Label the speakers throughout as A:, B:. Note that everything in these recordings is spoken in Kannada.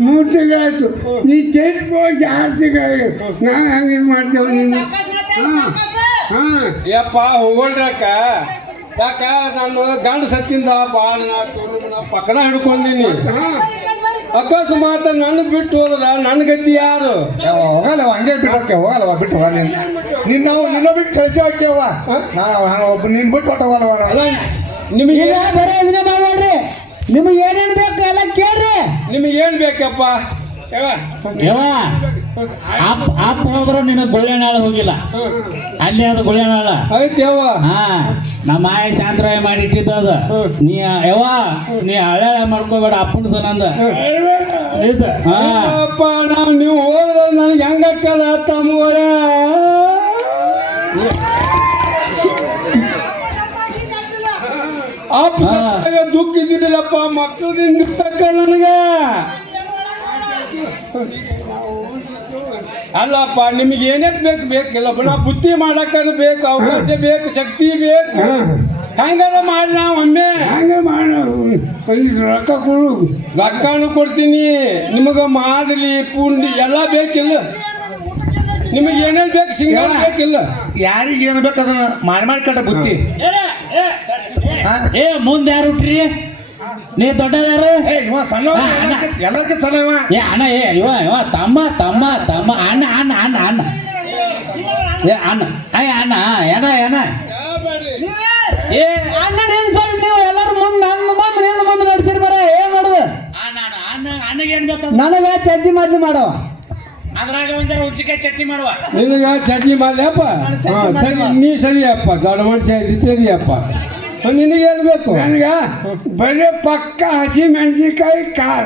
A: ಮೂರು ತಿಂಗಳಾಯ್ತು. ನೀ ಚೇಟ್ ಆರು ತಿಂಗಳಿಗೆ ನಾವು ಹಂಗೆ ಇದು ಮಾಡ್ತೇವೆ ನೀನು ಹಾಂ ಹಾಂ.
B: ಯಪ್ಪ ಹೋಗೋಳ್ರಕ್ಕ. ಯಾಕ ನಾನು ಗಂಡ ಸತ್ತಿಂದ ಭಾಳ ನಾ ಪಕ್ಕನ ಹಿಡ್ಕೊಂಡಿನಿ.
A: ಹಾಂ.
B: ಅಕಸ್ಮಾತ್ ನನ್ನ ಬಿಟ್ಟು ಹೋದ್ರ ನನ್ನ ಗತಿ ಯಾರು?
C: ಹೋಗಲ್ವ ಹೋಗಲ್ಲವ ಹಂಗೆ ಬಿಟ್ಟೋಕೆ ಹೋಗಲ್ಲವ ಬಿಟ್ಟು ಹೋಗ ನೀನು. ನಿನ್ನ ನಾವು ನಿನ್ನ ಬಿಟ್ಟು ಕಳಿಸಿ ಹಾಕ್ಯವ ನಾನು ಒಬ್ಬ ನಿನ್ನ ಬಿಟ್ಟು ಹೊಟ್ಟ ಹೋಗಲ್ಲವ
B: ನಿಮಗೆ
D: ಬರೀ ಮಾಡ್ಬೇಡ್ರಿ. ನಿಮಗೆ ಏನೇನು ಬೇಕು ಎಲ್ಲ ಕೇಳ್ರಿ.
B: ನಿಮಗೆ ಏನು ಬೇಕಪ್ಪ? ಯವ್ವ,
D: ಯವ್ವ ಅಪ್ಪ ಅಪ್ಪ ಹೋದ್ರು ನಿನಗೆ ಗುಳ್ಳೆನಾಳ ಹೋಗಿಲ್ಲ. ಅಲ್ಲಿ ಅದು ಗುಳ್ಳೆನಾಳ
B: ಐತಿ ಯವ್ವ.
D: ಹಾ ನಮ್ಮ ಆಯ ಶಾಂತರಾಯ ಮಾಡಿಟ್ಟಿದ್ದು ಅದು. ನೀ ಯವ್ವ ನೀ ಹಳೆ ಮಾಡ್ಕೋಬೇಡ ಅಪ್ಪನ ಸನಂದ. ಇದು ಹಾ.
B: ಅಪ್ಪ ನಾವು ನೀವು ಹೋದ್ರೆ ನನಗೆ ಹೆಂಗಕ್ಕದ ತಮ್ಮವರ ಸತ್ತಾಗ ದುಃಖ ಇದ್ದಿದ್ದಿಲ್ಲಪ್ಪ ಮಕ್ಕಳಿಂದ ಇರ್ತಕ್ಕ ನನಗೆ. ಅಲ್ಲಪ್ಪ ನಿಮ್ಗೆ ಏನೇ ಬೇಕು? ಬೇಕಿಲ್ಲ ನಾ ಬುದ್ಧಿ ಮಾಡಕ್ಕ ಬೇಕು ಅವಕಾಶ ಬೇಕು ಶಕ್ತಿ ಬೇಕು. ಹೆಂಗಾರ ಮಾಡಿ ನಾವು ಒಮ್ಮೆ.
A: ಹಂಗೆ ಮಾಡಿ ರೊಕ್ಕ ಕೊಡು.
B: ರೊಕ್ಕನು ಕೊಡ್ತೀನಿ ನಿಮಗೆ ಮಾದಲಿ ಪುಂಡಿ ಎಲ್ಲ ಬೇಕಿಲ್ಲ. ನಿಮಗೆ ಏನೇನು ಬೇಕು ಸಿಂಗಲ್ ಬೇಕಿಲ್ಲ.
C: ಯಾರಿಗೆ ಏನು ಬೇಕು ಅದನ್ನ ಮಾಡಿ ಮಾಡಿ ಕಟ್ಟ ಬುತ್ತಿ?
D: ಏ ಮುಂದೆ ಯಾರು ಹುಟ್ರಿ? ನೀ ದೊಡ್ಡ ಯಾರು
C: ಏ ಇವ ಸಣ್ಣ
D: ಎಲ್ಲಕ್ಕೆ ಅಣ್ಣ.
C: ಎಲ್ಲದಕ್ಕೆ ಸಣ್ಣ ಇವ.
D: ಏ ಅಣ್ಣ ಏ ಇವ ಇವ ತಮ್ಮ ತಮ್ಮ ತಮ್ಮ ಅಣ್ಣ ಅಣ್ಣ ಅಣ್ಣ ಅಣ್ಣ. ಏ ಅಣ್ಣ ಅಯ್ಯ ಅಣ್ಣ ಏನ ಏನ? ಏ
E: ಅಣ್ಣ ನಿಲ್ಸೋಳಿ ನೀವು ಎಲ್ಲರೂ ಮುಂದೆ ನನ್ನ ಮುಂದೆ ನಿನ್ನ ಮುಂದೆ ನಡೆಸಿರಿ ಬರ ಏನ್ ಮಾಡುದು?
D: ಅಣ್ಣ ಅಣ್ಣ ಅಣ್ಣ ಅಣ್ಣಗೆ ಏನ್ ಬೇಕು?
E: ನನಗ ಚಜ್ಜಿ ಮಜ್ಜಿ ಮಾಡವ?
D: ಅದ್ರಾಗ ಒಂದರ ಹುಂಚಿಕಾಯಿ ಚಟ್ನಿ ಮಾಡುವ.
B: ನಿನಗೆ ಚಟ್ನಿ ಸರಿ ನೀ ಸರಿಯಪ್ಪ ದೊಡ್ಡ ಮನುಷ್ಯ ಸರಿಯಪ್ಪ ನಿನಗೇನು ಬೇಕು?
A: ನನಗೆ ಬರೀ ಪಕ್ಕ ಹಸಿ ಮೆಣಸಿನ್ಕಾಯಿ ಖಾರ.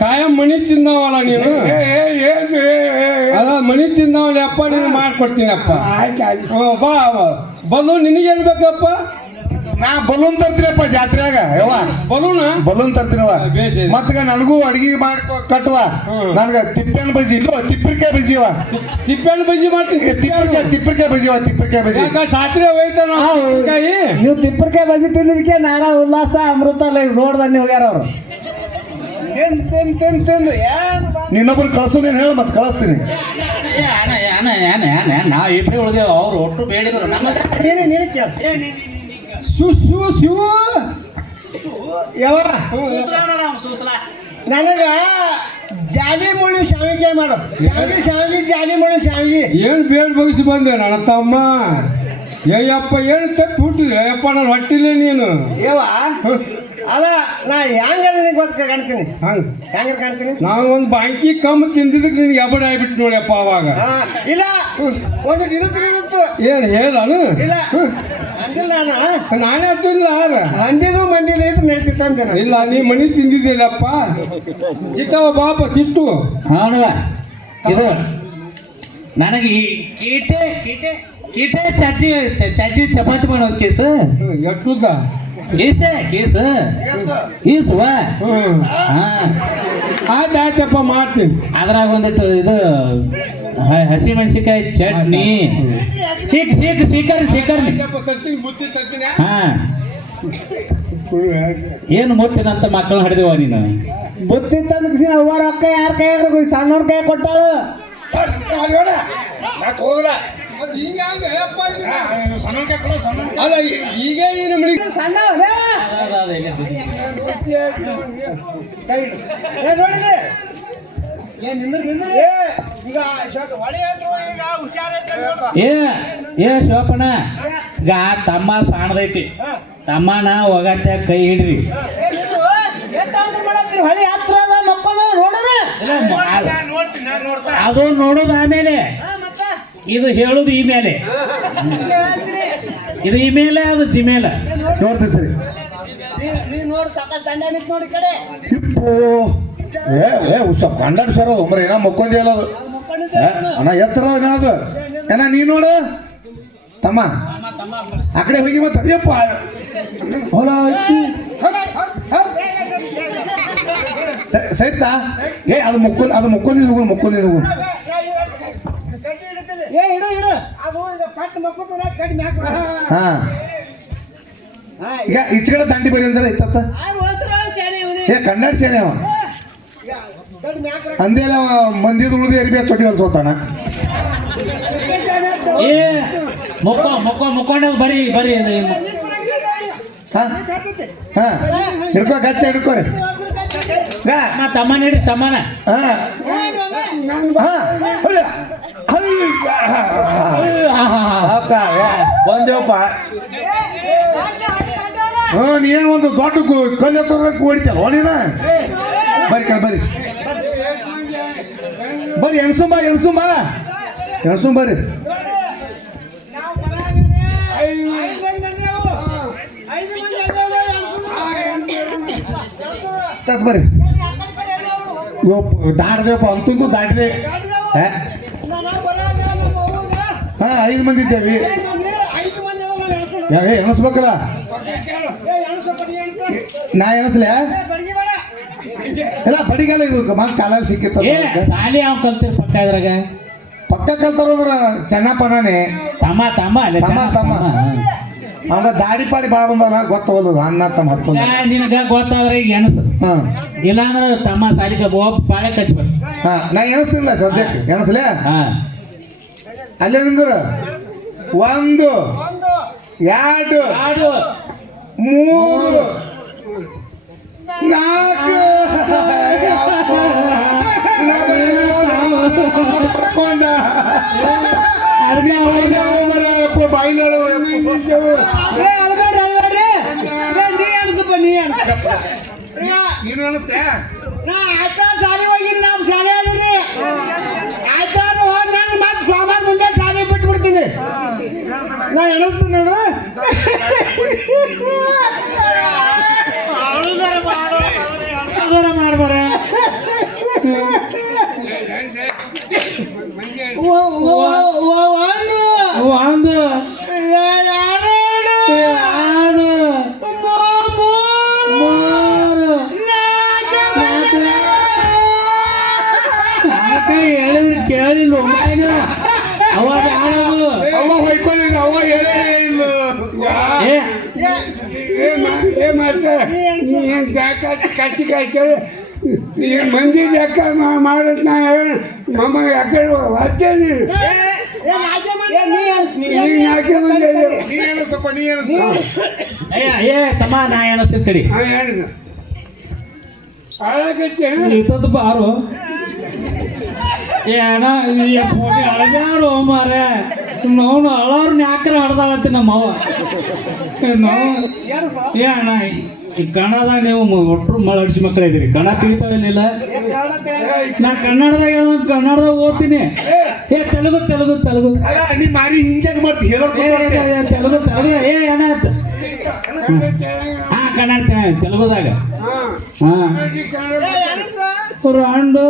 B: ಕಾಯ ಮಣಿ ತಿಂದವಲ್ಲ ನೀನು?
A: ಏ ಏ ಏ ಏ ಏ.
B: ಅಲ್ಲ ಮಣಿ ತಿಂದವಲ್ಲ ಅಪ್ಪ ನೀನು ಮಾಡ್ಕೊಡ್ತೀನಪ್ಪ.
A: ಆಯ್ತು ಆಯ್ತು.
B: ಹ್ಞೂ ಬಾ ಬಂದು ಬಲು ನಿನಗೇನು ಬೇಕಪ್ಪ?
C: ನಾ ಬಲೂನ್ ತರ್ತೀನಪ್ಪ ಜಾತ್ರೆಯಾಗ ಯವ್ವ.
B: ಬಲೂನ್?
C: ಬಲೂನ್ ತರ್ತೀನವ
B: ಮತ್ತ ಬೇಸ್ ಇದೆ.
C: ಮತ್ಗ ನನಗೂ ಅಡಿಗೆ ಮಾಡಿ ಕಟ್ಟುವ
B: ಹ್ಮ್.
C: ನನಗ ತಿಪ್ಪೆನ್ ಬಜಿ ಇದು ತಿಪ್ಪಿರ್ಕಾಯಿ ಬಜಿವ
B: ತಿಪ್ಪೆಣ್ಣು ಬಜ್ಜಿ ಮಾಡ್ತೀನಿ
C: ತಿಪ್ಪರ್ಕಾಯಿ ತಿಪ್ಪರಿಕಾಯಿ ಬಜಿವ ತಿಪ್ಪರಿಕಾಯಿ ಬಜಿ
B: ಯಾಕ ಸಾತ್ರೆ ಹೋಯ್ತಾನ ಕಾಯಿ
E: ನೀವು ತಿಪ್ಪರ್ಕಾಯಿ ಬಜಿ ತಿಂದಿದ್ದಕ್ಕೆ ನಾನಾ ಉಲ್ಲಾಸ ಅಮೃತ ಅಲ್ಲ ನೋಡ್ದನ್ನಿ ಹೋಗ್ಯಾರ ಅವರು? ತಿನ್ ತಿನ್ ತಿನ್ ತಿನ್ ಏನು
C: ನಿನ್ನೊಬ್ರು ಕಳ್ಸು ನೀನು ಹೇಳು ಮತ್ತೆ ಕಳಿಸ್ತೀನಿ.
D: ನಾ ಇಬ್ರಿ ಉಳಿದೇವು ಅವ್ರು ಒಟ್ಟು ಬೇಡಿದ್ರು. ನಮ್ಮ
E: ನೀನು ನೀನು ಕೇಳು
B: ಶಿವ.
E: ಯಾವ ನನಗ ಜಾಲಿ ಮುಳ್ಳಿ ಶಾವಿಗೆ ಮಾಡು. ಶಾವಿಗೆ ಶಾವಿಗೆ ಜಾಲಿ ಮುಳ್ಳಿ ಶಾವಿಗೆ.
B: ಏನು ಬೇಡ ಬಗ್ಸಿ ಬಂದೆ ನನ್ನ ತಮ್ಮ? ಏಯಪ್ಪ ಏನು ತಪ್ಪು ಹುಟ್ಟಿದೆ? ಅಯ್ಯಪ್ಪ ನಾನು ಹೊಟ್ಟಿಲ್ಲ ನೀನು.
E: ಯವ್ವ. ಅಲ್ಲ ನಾ ಹೆಂಗ ನಿನಗೆ ಗೊತ್ತ ಕಾಣ್ತೀನಿ.
B: ಹಂಗ
E: ಹೆಂಗ ಕಾಣ್ತೀನಿ?
B: ನಾನು ಒಂದು ಬಾಂಕಿ ಕಮ್ಮಿ ತಿಂದಿದ್ದಕ್ಕೆ ನಿನಗೆ ಎಬ್ಬಡ ಆಗ್ಬಿಟ್ಟು ನೋಡ್ಯಪ್ಪ ಅವಾಗ.
E: ಹಾ, ಇಲ್ಲ ಒಂದು ದಿನ ತಿಳಿದಿತ್ತು
B: ಏನು ಹೇಳನು?
E: ಇಲ್ಲ. ಅಂದಿಲ್ಲ ನಾನು
B: ನಾನೇ ಹತ್ತಿಲ್ಲ ಆರ
E: ಅಂದಿದು ಮಂದಿದು ಇದು ನಡೀತಿತ್ತು
B: ಇಲ್ಲ ನೀ ಮನಿ ತಿಂದಿದ್ದಿಲ್ಲಪ್ಪ ಚಿಟ್ಟವ ಬಾಪ ಚಿಟ್ಟು.
D: ನೋಡುವ ಇದು ನನಗೆ ಈ ಕೀಟೆ ಕೀಟೆ. ಕೀಟೆ ಚಜ್ಜಿ ಚ- ಚಜ್ಜಿ ಚಪಾತಿ ಮಾಡೋದು ಕೇಸ?
B: ಎಟ್ಟುದ್ದ
D: ಕೇಸ ಕೇಸ? ಈಸುವ
B: ಹ್ಞೂ
D: ಹಾ.
B: ಆಯ್ತು ಆಯ್ತಪ್ಪ ಮಾಡ್ತೀನಿ.
D: ಅದ್ರಾಗ ಒಂದಿಟ್ಟು ಇದು ಹಸಿ ಮೆಣಸಿಕಾಯಿ ಚಟ್ನಿ. ಸಿಕ್ ಸಿಕ್
B: ಬುತ್ತಿ ತರ್ತೀನಿ
D: ಹಾ. ಏನು ಮುತ್ತಿನಂತ ಮಕ್ಕಳನ್ನ ಹಿಡಿದೇವ ನೀನು?
E: ಬುತ್ತಿ ಅವರ ಅಕ್ಕ ರೊಕ್ಕ ಯಾರ ಕೈಯಾಗ ಸಣ್ಣವ್ರ ಕೈ ಕೊಟ್ಟಾಳು.
B: ಮತ್ತೆ ಅಲ್ಲ ಈಗ ಏನು
E: ಸಣ್ಣ ನೋಡಿಲಿ ಏ ನಿಂದ್ರ ನಿಂದ್ರ. ಏ ಈಗ
D: ತಮ್ಮ ಸಾಣದೈತಿ. ತಮ್ಮನ ಹೋಗತ್ತ ಕೈ ಹಿಡ್ರಿ.
E: ಅದು
D: ನೋಡೋದು ಆಮೇಲೆ. ಇದು ಹೇಳುದು ಈ ಮೇಲೆ. ಇದು ಈ ಮೇಲೆ, ಅದು ಜಿಮೇಲ
C: ನೋಡ್ತೀವಿ ಸರಿ. ಇಪ್ಪು. ಏ ಏ ಸರ್ ಅದು, ಒಮ್ಮರೆ ಏನೋ ಮಕ್ಕೊಂದಿಲ್ಲ ಅದು.
E: ಅದು
C: ಅಣ್ಣ, ಎತ್ತರ ಅದು ಏನ ನೀ ನೋಡು. ತಮ್ಮ. ಆ ಕಡೆ ಹೋಗಿ ಮತ್ತೆ ಅದೇಪ್ಪ ಹೊಲ ಸೈತಾ ಏ, ಅದು ಮುಕ್ಕೊಂದು, ಅದು ಮುಕ್ಕೊಂದಿದ್ ಹೋಗು ಮುಕ್ಕೊಂದಿದ್ ಹೋಗು
E: ಏ ಇಡು ಇಡು ಅದು ಈಗ ಪಟ್ಟು ಮಕ್ಕೊಂಡ ಕಡಿ ಮ್ಯಾಕ
C: ಹಾ.
E: ಹಾ
C: ಈಗ ಈಚೆ ಕಡೆ ದಂಡಿ ಬರಿ ಅಂದ್ರೆ ಏ ಕನ್ನಡ ಸೇನೆ ಅವ. ಅಂದೇಲ ಮಂದಿದ ಉಳಿದು ಎರಿಬಿ ಚೊಟ್ಟಿ ಹೊಲ್ಸೋತಾನ
D: ಏ ಮುಕ್ಕ ಮುಕ್ಕ ಮುಕ್ಕೊಂಡದ್ ಬರೀ ಬರೀ.
C: ಹಾ ಹಿಡ್ಕೋ ಗಚ್ಚ ಹಿಡ್ಕೋರಿ ತಮ್ಮನ
D: ತಮ್ಮ ತಮ್ಮ ನೀಡ್ರಿ ತಮ್ಮನ.
C: ಹಾ. ಬಂದೇವಪ್ಪ ಹ್ಞೂ, ನೀನೇ ಒಂದು ದೊಡ್ಡ ಕಲ್ಲು ಎತ್ತೋದಕ್ಕೆ ಹೊಡಿತಲ್ಲ ನೀನ? ಬರ್ರಿ ಕಣ ಬರ್ರಿ ಬರ್ರಿ ಎಣ್ಸುಂಬ ಎಣ್ಸುಂಬ. ಎಣ್ಸುಂಬ ಬರ್ರಿ ತತ್ ಬರ್ರಿ ಯೋಪ್ ದಾಡ್ದೇವಪ್ಪ ಅಂತಂದು ದಾಟಿದೆ. ಹಾ? ಹಾ ಐದು ಮಂದಿ ಇದ್ದೇವೆ. ಏ ಎಣಿಸ್ಬೇಕಲ್ಲ? ನಾ ಎಣಿಸ್ಲೆ? ಇಲ್ಲ ಬಡಿಗಾಲ ಇದು ಮತ್ತೆ ಕಾಲಲ್ಲಿ ಸಿಕ್ಕಿತ್ತ
D: ಸಾಲಿ ಅವ್ ಕಲ್ತಿರ್ ಪಕ್ಕ ಇದ್ರಾಗ?
C: ಪಕ್ಕ ಕಲ್ತಾರೋದ್ರ ಚೆನ್ನಪ್ಪನೇ
D: ತಮ್ಮ ತಮ್ಮ ಅಲ್ಲೇ
C: ತಮ್ಮ, ತಮ್ಮ. ಅವಾಗ ದಾಡಿ ಪಾಡಿ ಭಾಳ ಬಂದ ಗೊತ್ತವಲ್ಲ ಅಣ್ಣ ತಮ್ಮ ಹತ್ತೊಂದು
D: ನಿನಗ ಗೊತ್ತಾದ್ರೆ ಈಗ ಎಣಸು.
C: ಹಾಂ.
D: ಇಲ್ಲಾಂದ್ರೆ ತಮ್ಮ ಸಾಲಿಗೆ ಹೋಗ್ ಪಾಳೆ ಕಚ್ಬೇಕು
C: ಹಾ ನಾ ಎಣಿಸ್ತಿಲ್ಲ ಸದ್ಯಕ್ಕೆ ಎಣಿಸ್ಲೆ?
D: ಹಾಂ.
C: ಅಲ್ಲೇ ನಿಂದ್ರ. ಒಂದು ಎರಡು ಮೂರು ನಾಲ್ಕು. ಬಾಯಿನಳು ನೀನು ಅನಿಸ್ತೆ?
E: ನಾ ಆಯ್ತಾರ ಸಾಲಿ ಹೋಗಿನಿ ನಾವು ಶಾಲೆ ಅದೀನಿ. ಆಯ್ತಾರ ಹೋಗಿ ಮತ್ತೆ ಸೋಮವಾರ ಮುಂದೆ ಶಾಲೆ ಬಿಟ್ಟು ಬಿಡ್ತೀನಿ ನಾ ಎಣಿಸ್ತೀನಿ ನೋಡು.
D: ಮಾಡ್ಬಾರ.
E: ಒಂದು. ಎರಡು ಮೂರು.
D: ಹೇಳಿದ್ರೆ ಕೇಳಿಲ್ಲ. ಅವಾಗ ಆಡೋದು ಏ.
A: ಮಾಡ್ತಾರೆ ನೀ ಏನು ಜಾಕ ಕಚ್ಚಿ ಮಂದಿ ಯಾಕೆ ಮಾಡೋದು ನಾ ಹೇಳಿ ಮಮ್ಮ ಯಾಕಡೆ
E: ಏ
D: ತಮ್ಮ ನಾ ಏನಿಸ್ತೀನಿ ತಡಿ.
A: ಹಾ ಹೇಳಿದ. ಹಾಳಾಗತ್ತೆ
D: ಇತ್ತದ ಬಾರು. ಏನ ಅಳಗ್ಯಾರು ಮಾರ ನೋವು ಅಳವ್ರನ್ನ ಯಾಕ್ರೆ ಹಡ್ದಾಳತ್ತಿ ನಮ್ಮ ಅವ್ವ ಕನ್ನಡದಾಗ ನೀವು ಒಟ್ಟು ಮಳಹಡಿಸಿ ಮಕ್ಕಳ ಇದ್ದೀರಿ ಕನ್ನಡ ತಿಳಿತಾವಿಲ್ಲ ನಾ ಕನ್ನಡದಾಗ ಹೇಳ ಕನ್ನಡದಾಗ ಓದ್ತೀನಿ. ಏ ತೆಲುಗು ತೆಲುಗು ತೆಲುಗು.
C: ಮಾರಿ ಹಿಂಗೆ
D: ಮತ್ತೆ ತೆಲುಗು ತೆಲುಗು. ಏ ಏನಾಯ್ತು ಹಾ ಕನ್ನಡ ತೆಲುಗುದಾಗ.
A: ಹಾ.
D: ರಾಂಡು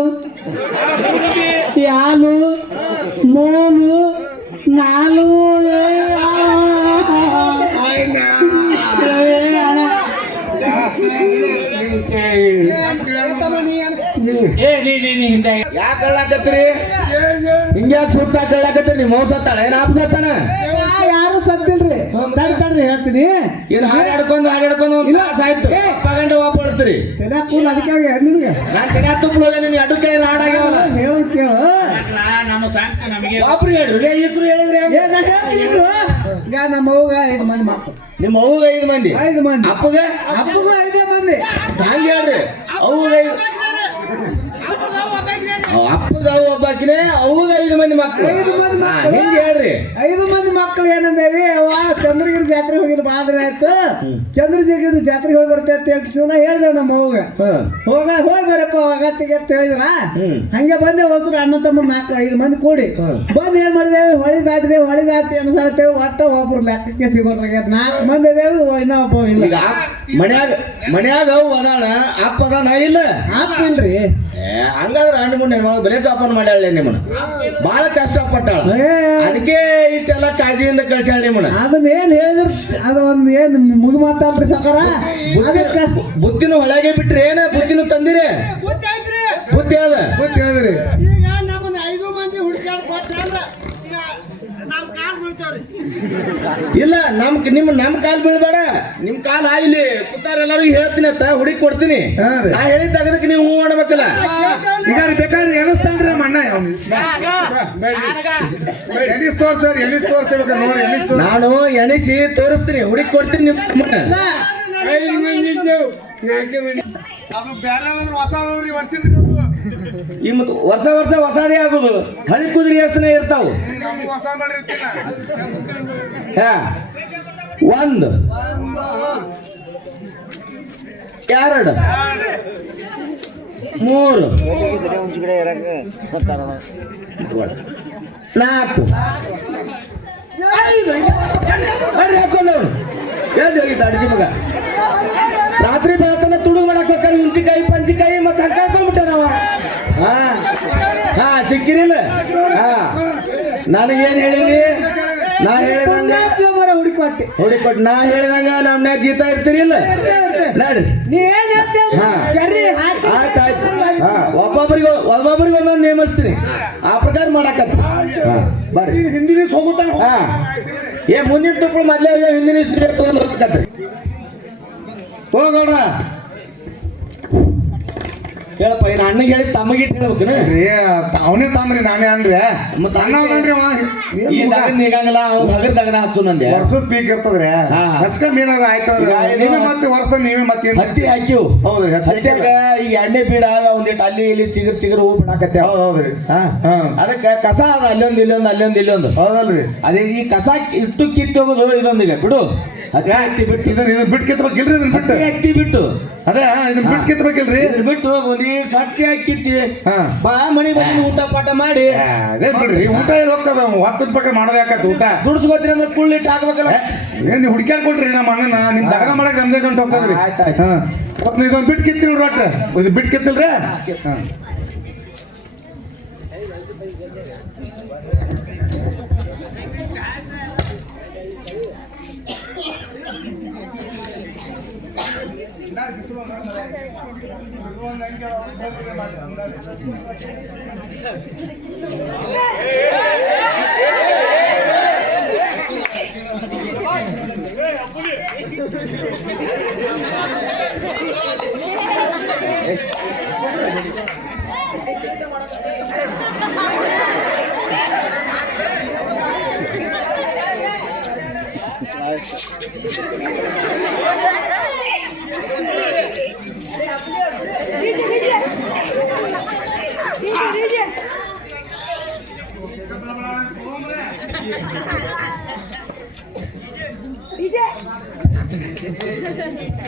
D: ಯಾಲು ಮೂಲು ನಾಲ್ಕು ಏ ನೀ ನೀ ನೀ ಹಿಂದೆ.
E: ಯಾಕೆ ಹೇಳಾಕತ್ತೀರಿ? ಹಿಂಗ್ಯಾಕೆ ಸುತ್ತ ಹೇಳಾಕತ್ತೀರಿ? ನಿಮ್ಮ ಮೌ
D: ಯಾರು ಸತ್ತಿಲ್ರಿ. ತಡ ತಡ್ರಿ ಹೇಳ್ತೀನಿ.
E: ಏನು ಹಾಡಾಡ್ಕೊಂಡು ಹಾಡಾಡ್ಕೊಂಡು ಇಲ್ಲ. ಸಾಯ್ತು ಪಗಂಡು ಹೋಗ್ಬಿಡ್ತೀರಿ ತಿನ್ನ
D: ಕೂಲ್ ಅದಕ್ಕೆ ನಿನ್ಗೆ?
E: ನಾನು ತಿನ್ನ ತುಪ್ಪಳು ಹೋಗಿ ಎರಡು ಕೈ ಹಾಡಾಗ್ಯಾವಲ್ಲ.
D: ಹೇಳು ಕೇಳು. ನಮ್ಮ ಸಾಂಕ ನಮಗೆ.
E: ಒಬ್ರು ಹೇಳಿದ್ರೆ
D: ಈಗ ನಮ್ಮ ಅವ್ಗ ಐದು ಮಂದಿ
E: ನಿಮ್ಮ ಅವ್ಗ ಐದು ಮಂದಿ?
D: ಐದು ಮಂದಿ.
E: ಅಪ್ಪಗ?
D: ಅಪ್ಪಗೂ ಐದೇ ಮಂದಿ.
E: ಹಂಗೆ ಹೇಳ್ರಿ. ಅಪ್ಪಗ ಅವ್ ಒಬ್ಬಾಕಿನೇ ಅವ್ಗ ಐದು ಮಂದಿ ಮಕ್ಕಳು
D: ಐದು ಮಂದಿ ಮಕ್ಕಳು.
E: ಹಿಂಗೆ ಹೇಳ್ರಿ.
D: ಐದು ಮಂದಿ ಮಕ್ಕಳು ಏನಂದೇವಿ ಅವ ಚಂದ್ರಗಿರಿ ಜಾತ್ರೆ ಹೋಗಿದ್ರು ಬಾದ್ರೆ ಆಯ್ತು. ಚಂದ್ರಗಿರಿ ಜಾತ್ರೆಗೆ ಹೋಗಿ ಬರ್ತೇವೆ ಅಂತ ಹೇಳ್ಸಿದ ಹೇಳ್ದೆ ನಮ್ಮ ಅವ್ಗ ಹೋಗ ಹೋಗಿ ಬರಪ್ಪ ಅಗತ್ತಿಗೆ ಅಂತ ಹೇಳಿದ್ರ. ಹಂಗೆ ಬಂದೆ ಹೊಸರು ಅಣ್ಣ ತಮ್ಮ ನಾಲ್ಕು ಐದು ಮಂದಿ ಕೂಡಿ. ಬಂದು ಏನ್ ಮಾಡಿದೇವಿ ಹೊಳಿ ದಾಟಿದೆ ಹೊಳಿ ದಾಟಿ ಅನ್ಸಾತೇವೆ ಒಟ್ಟ ಒಬ್ರು ಲೆಕ್ಕಕ್ಕೆ ಸಿಗೋದ್ರಾಗ ನಾಲ್ಕು ಮಂದಿ ಇದೇವಿ ಇನ್ನೂ ಒಬ್ಬ ಇಲ್ಲ.
E: ಮನ್ಯಾಗ ಮನ್ಯಾಗ ಅದಾಳ ಅಪ್ಪ ಅದಾನ ಇಲ್ಲ.
D: ಅಪ್ಪ
E: ಏ, ಹಂಗಾದ್ರೆ ಹಣ್ಣು ಮುಂಡೆ ಬೆಲೆ ಜಾಪನ್ ಮಾಡ್ಯಾಳ ನಿಮ್ಮನ್ನ. ಬಹಳ ಕಷ್ಟಪಟ್ಟಾಳ.
D: ಏ,
E: ಅದಕ್ಕೆ ಇಷ್ಟೆಲ್ಲ ಕಾಜಿಯಿಂದ ಕಳ್ಸ್ಯಾಳ ನಿಮ್ಮನ್ನ.
D: ಅದನ್ನ ಏನ್ ಹೇಳಿದ್ರ? ಅದು ಒಂದು ಏನ್ ಮುಗಿ ಮಾತಾಡ್ರಿ ಸಕಾರ? ಅದಕ್ಕೆ
E: ಬುದ್ಧಿನ ಹೊಳಗೆ ಬಿಟ್ರಿ ಏನ ಬುದ್ಧಿನ ತಂದಿರಿ? ಬುದ್ಧಿ ಅದ?
C: ಬುದ್ಧಿ ಹೇಳಿದ್ರಿ
E: ಈಗ ನಮ್ಮನ್ನ ಐದು ಮಂದಿ ಹುಡುಕಾಡ್ ಕೊಟ್ಟ ಈಗ ನಮ್ ಕಾಲ್ ಬೀಳ್ತಾವ ಇಲ್ಲ ನಮ್ ನಿಮ್ ನಮ್ ಕಾಲ್ ಬೀಳ್ಬೇಡ ನಿಮ್ ಕಾಲ್ ಆಯ್ಲಿ ಕುತ್ತಾರ ಎಲ್ಲರಿಗೂ ಹೇಳ್ತೀನಿ ಅಂತ ಹುಡುಗಿ ಕೊಡ್ತೀನಿ ನಾ ಹೇಳಿದ ತಗದಕ್ಕೆ ನೀವು ಹೂ ಅನ್ಬೇಕಲ್ಲ
C: ಈಗ ಬೇಕಾದ್ರೆ ಎಣಿಸ್ತಾನ್ರಿ ನಮ್ಮ ಅಣ್ಣ ಎಣಿಸ್ ತೋರ್ಸ್ತಾರ ಎಣಿಸ್ ತೋರಿಸ್ಬೇಕು ನೋಡಿ ಎಣಿಸ್
E: ನಾನು ಎಣಿಸಿ ತೋರಿಸ್ತೀನಿ ಹುಡುಗಿ ಕೊಡ್ತೀನಿ ನಿಮ್
C: ಅದು ಬೇರೆ ಹೊಸ ವರ್ಷಿದ್ರಿ
E: ಈ ಮತ್ತು ವರ್ಷ ವರ್ಷ ಹೊಸದೇ ಆಗುದು. ಹಳಿ ಕುದುರೆ ಹೆಸನೇ ಇರ್ತಾವ. ಒಂದು. ಎರಡು. ಮೂರು. ನಾಲ್ಕು. ಐದು. ಹಾಕೊಂಡವ್ರು ಎಲ್ಲಿ ಹೋಗಿದ್ದ ಅಡ್ಜಿ ಮಗ. ರಾತ್ರಿ ಬೆಳತನ ತುಡುಗ್ ಮಾಡಕ್ ಹೋಗಿ ಹುಂಚಿಕಾಯಿ ಪಂಚಿಕಾಯಿ ಮತ್ತೆ ಹಂಕಾಕೊಂಡ್ಬಿಟ್ಟದವ ನಾವ. ಹಾ ಹಾ ಸಿಕ್ಕಿರಿಲ್ಲ? ಹಾ. ನನಗೇನ್ ಹೇಳಿರಿ ನಾ ಹೇಳಿದಂಗ
F: ಹುಡುಕೊಟ್ಟೆ
E: ಹುಡುಕೊಟ್ಟು ನಾ ಹೇಳಿದಂಗ ನಮ್ನ ಜೀತ ಇರ್ತೀರಿಲ್ಲ? ಇಲ್ಲ
F: ನೀ ಏನ್ ಹೇಳ್ತೇವೆ
E: ಹಾ.
F: ಕರ್ರಿ ಹಾಕಿ.
E: ಆಯ್ತಾಯ್ತು. ಹಾ ಒಬ್ಬೊಬ್ಬರಿಗೆ ಒಬ್ಬೊಬ್ಬರಿಗೆ ಒಂದೊಂದು ನೇಮಿಸ್ತೀನಿ. ಆ ಪ್ರಕಾರ ಮಾಡಕತ್ತ. ಹಾ ಬರ್ರಿ.
C: ಹಿಂದಿನ
E: ಹಾ. ಏ ಮುಂದಿನ ತುಪ್ಪಳು ಮೊದ್ಲೇ ಹಿಂದಿನ ತಗೊಂಡು ಹೋಗ್ಬೇಕತ್ರಿ ಹೋಗೋಣ ಹೇಳಪ್ಪ ಏನು ಅಣ್ಣಗೆ ಹೇಳಿ ತಮ್ಮಗೆ ಹೇಳ್ಬೇಕನ
C: ಅವನೇ ತಾಮ್ರಿ ನಾನೇ ಅನ್ರಿ.
E: ಮತ್ತ್
C: ಅವ.
E: ಈ ದಗದ ನೀಗಂಗಿಲ್ಲ ಅವ್ನು ಹಗರ್ ದಗದ ಹಚ್ಚು ನಂದೆ.
C: ವರ್ಷದ ಪೀಕ್ ಇರ್ತದ್ರಿ.
E: ಹಾ.
C: ಹಚ್ಕೊಂಡ್ ಏನಾರ ಆಯ್ತವ್ರಿ
E: ಈಗ
C: ನೀವೇ ಮತ್ತೆ ವರ್ಷದ ನೀವೇ ಮತ್ತೆ ಏನ್
E: ಹತ್ತಿ ಹಾಕಿವ್
C: ಹೌದ್ರಿ ಹತ್ತಿ
E: ಹತ್ಯಾಗ ಈಗ ಎಣ್ಣೆ ಬೀಡ ಒಂದಿಟ್ಟು ಅಲ್ಲಿ ಇಲ್ಲಿ ಚಿಗುರ್ ಚಿಗರ್ ಹೂ ಬಿಡಾಕತ್ತೆ.
C: ಹೌದ್ ಹೌದ್ರಿ.
E: ಹಾ. ಅದಕ್ಕೆ ಕಸ ಅದ ಅಲ್ಲೊಂದು ಇಲ್ಲೊಂದು ಅಲ್ಲೊಂದು ಇಲ್ಲೊಂದು.
C: ಹೌದಲ್ರಿ.
E: ಅದೇ ಈ ಕಸ ಇಟ್ಟು ಕಿತ್ತೋಗೋದು ಇದೊಂದಿಗೆ. ಬಿಡು. ಹತ್ತಿ ಬಿಟ್ಟು
C: ಇದನ್ನ ಇದನ್ನ ಬಿಟ್ಟು ಕಿತ್ಬೇಕಿಲ್ರಿ ಇದನ್ನ ಬಿಟ್ಟು?
E: ಹತ್ತಿ ಹತ್ತಿ ಬಿಟ್ಟು.
C: ಅದೇ ಇದನ್ನ ಬಿಟ್ಟು ಕಿತ್ಬೇಕಿಲ್ರಿ?
E: ಇದನ್ನ ಬಿಟ್ಟು ಒಂದೀಟ್ ಸ್ವಚ್ಛ ಕಿತ್ತಿ
C: ಹಾ.
E: ಬಾ ಮನೆ ಬಂದು ಊಟ ಪಾಠ ಮಾಡಿ.
C: ಅದೇ ಬಿಡ್ರಿ ಊಟ ಹೋಗ್ತದ ಪಕ್ಕ ಮಾಡೋದು ಯಾಕತ್ ಊಟ.
E: ದುಡ್ಸ್ಕೋತೀರಿ ಅಂದ್ರೆ ಕುಳ್ಳಿಟ್ಟು ಹಾಕ್ಬೇಕಲ್ಲ.
C: ಏನ್ ನೀವು ಹುಡುಕ್ಯಾರ್ ಕೊಟ್ರಿ ನಮ್ಮ ಅಣ್ಣನ ನಿಮ್ ಜಾಗ ಮಾಡಕ್ ನಮ್ದೇ ಗಂಟು ಹೋಗ್ತದ್ರಿ. ಹಾ ಇದೊಂದು ಬಿಟ್ಟು ಕಿತ್ತಿ ನೋಡ್ರಿ ಒಟ್ಟು. ಇದು ಬಿಟ್ಟು ಕಿತ್ತಿಲ್ರಿ? ಹಾ